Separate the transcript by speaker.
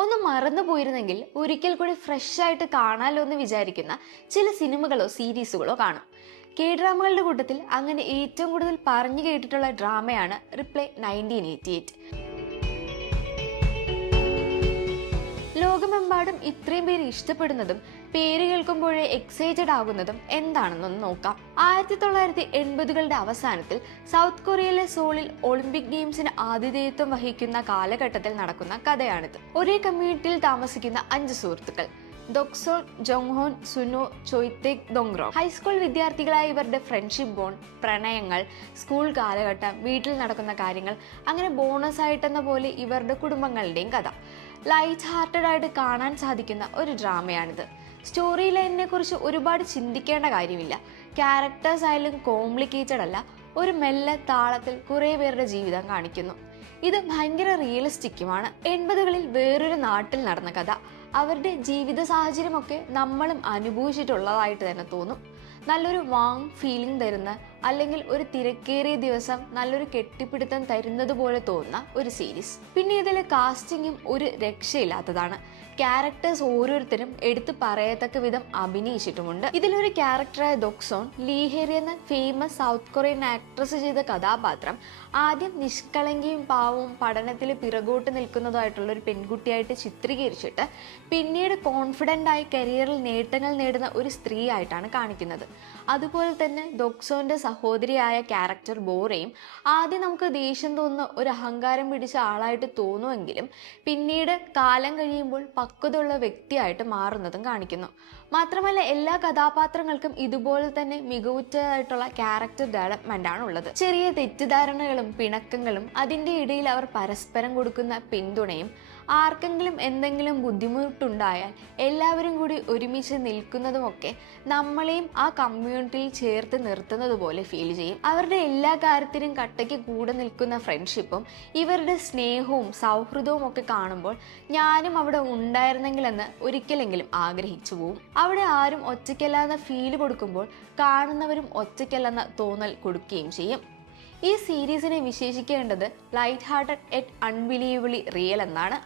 Speaker 1: ഒന്ന് മറന്നു പോയിരുന്നെങ്കിൽ ഒരിക്കൽ കൂടി ഫ്രഷ് ആയിട്ട് കാണാലോ എന്ന് വിചാരിക്കുന്ന ചില സിനിമകളോ സീരീസുകളോ കാണും. കെ ഡ്രാമകളുടെ കൂട്ടത്തിൽ അങ്ങനെ ഏറ്റവും കൂടുതൽ പറഞ്ഞു കേട്ടിട്ടുള്ള ഡ്രാമയാണ് റിപ്ലൈ നയന്റീൻ എയ്റ്റി എയ്റ്റ് ലോകമെമ്പാടും ഇത്രയും പേര് ഇഷ്ടപ്പെടുന്നതും പേര് കേൾക്കുമ്പോഴേ എക്സൈറ്റഡ് ആകുന്നതും എന്താണെന്നൊന്ന് നോക്കാം. ആയിരത്തി തൊള്ളായിരത്തി എൺപതുകളുടെ അവസാനത്തിൽ സൗത്ത് കൊറിയയിലെ സോളിൽ ഒളിമ്പിക് ഗെയിംസിന് ആതിഥേയത്വം വഹിക്കുന്ന കാലഘട്ടത്തിൽ നടക്കുന്ന കഥയാണിത്. ഒരേ കമ്മ്യൂണിറ്റിയിൽ താമസിക്കുന്ന അഞ്ച് സുഹൃത്തുക്കൾ ദൊക്സോൺ ജോങ്ഹോൻ സുനോ ചോയ്തേക് ദോങ്റോ. ഹൈസ്കൂൾ വിദ്യാർത്ഥികളായ ഇവരുടെ ഫ്രണ്ട്ഷിപ്പ് ബോൺ പ്രണയങ്ങൾ സ്കൂൾ കാലഘട്ടം വീട്ടിൽ നടക്കുന്ന കാര്യങ്ങൾ അങ്ങനെ ബോണസ് ആയിട്ടെന്ന പോലെ ഇവരുടെ കുടുംബങ്ങളുടെയും കഥ. ലൈറ്റ് ഹാർട്ടഡായിട്ട് കാണാൻ സാധിക്കുന്ന ഒരു ഡ്രാമയാണിത്. സ്റ്റോറി ലൈനിനെ കുറിച്ച് ഒരുപാട് ചിന്തിക്കേണ്ട കാര്യമില്ല. ക്യാരക്ടേഴ്സ് ആയാലും കോംപ്ലിക്കേറ്റഡ് അല്ല. ഒരു മെല്ലെ താളത്തിൽ കുറേ പേരുടെ ജീവിതം കാണിക്കുന്നു. ഇത് ഭയങ്കര റിയലിസ്റ്റിക്കുമാണ് എൺപതുകളിൽ വേറൊരു നാട്ടിൽ നടന്ന കഥ. അവരുടെ ജീവിത സാഹചര്യമൊക്കെ നമ്മളും അനുഭവിച്ചിട്ടുള്ളതായിട്ട് തന്നെ തോന്നും. നല്ലൊരു വാങ് ഫീലിംഗ് തരുന്ന അല്ലെങ്കിൽ ഒരു തിരക്കേറിയ ദിവസം നല്ലൊരു കെട്ടിപ്പിടുത്തം തരുന്നത് പോലെ തോന്നുന്ന ഒരു സീരീസ് പിന്നെ ഇതിലെ കാസ്റ്റിങ്ങും ഒരു രക്ഷയില്ലാത്തതാണ്. ക്യാരക്ടേഴ്സ് ഓരോരുത്തരും എടുത്തു പറയത്തക്ക വിധം അഭിനയിച്ചിട്ടുമുണ്ട്. ഇതിലൊരു ക്യാരക്ടറായ ദോക്സോൺ ലീഹേരി എന്ന ഫേമസ് സൗത്ത് കൊറിയൻ ആക്ട്രസ് ചെയ്ത കഥാപാത്രം ആദ്യം നിഷ്കളങ്കയും പാവവും പഠനത്തിൽ പിറകോട്ട് നിൽക്കുന്നതായിട്ടുള്ള ഒരു പെൺകുട്ടിയായിട്ട് ചിത്രീകരിച്ചിട്ട് പിന്നീട് കോൺഫിഡന്റ് ആയി കരിയറിൽ നേട്ടങ്ങൾ നേടുന്ന ഒരു സ്ത്രീ ആയിട്ടാണ് കാണിക്കുന്നത്. അതുപോലെ തന്നെ ദൊക്സോന്റെ സഹോദരിയായ ക്യാരക്ടർ ബോറയും ആദ്യം നമുക്ക് ദേഷ്യം തോന്നുന്ന ഒരു അഹങ്കാരം പിടിച്ച ആളായിട്ട് തോന്നുമെങ്കിലും പിന്നീട് കാലം കഴിയുമ്പോൾ പക്വതയുള്ള വ്യക്തിയായിട്ട് മാറുന്നതും കാണിക്കുന്നു. മാത്രമല്ല എല്ലാ കഥാപാത്രങ്ങൾക്കും ഇതുപോലെ തന്നെ മികവുറ്റതായിട്ടുള്ള ക്യാരക്ടർ ഡെവലപ്മെന്റ് ആണ് ഉള്ളത് ചെറിയ തെറ്റിദ്ധാരണകളും പിണക്കങ്ങളും അതിന്റെ ഇടയിൽ അവർ പരസ്പരം കൊടുക്കുന്ന പിന്തുണയും ആർക്കെങ്കിലും എന്തെങ്കിലും ബുദ്ധിമുട്ടുണ്ടായാൽ എല്ലാവരും കൂടി ഒരുമിച്ച് നിൽക്കുന്നതുമൊക്കെ നമ്മളെയും ആ കമ്മ്യൂണിറ്റിയിൽ ചേർത്ത് നിർത്തുന്നത് പോലെ ഫീൽ ചെയ്യും. അവരുടെ എല്ലാ കാര്യത്തിനും കട്ടയ്ക്ക് കൂടെ നിൽക്കുന്ന ഫ്രണ്ട്ഷിപ്പും ഇവരുടെ സ്നേഹവും സൗഹൃദവും ഒക്കെ കാണുമ്പോൾ ഞാനും അവിടെ ഉണ്ടായിരുന്നെങ്കിലെന്ന് ഒരിക്കലെങ്കിലും ആഗ്രഹിച്ചു പോവും. അവിടെ ആരും ഒറ്റയ്ക്കല്ലാന്ന ഫീൽ കൊടുക്കുമ്പോൾ കാണുന്നവരും ഒറ്റയ്ക്കല്ലെന്ന തോന്നൽ കൊടുക്കുകയും ചെയ്യും. ഈ സീരീസിനെ വിശേഷിക്കേണ്ടത് light hearted yet unbelievably real എന്നാണ്.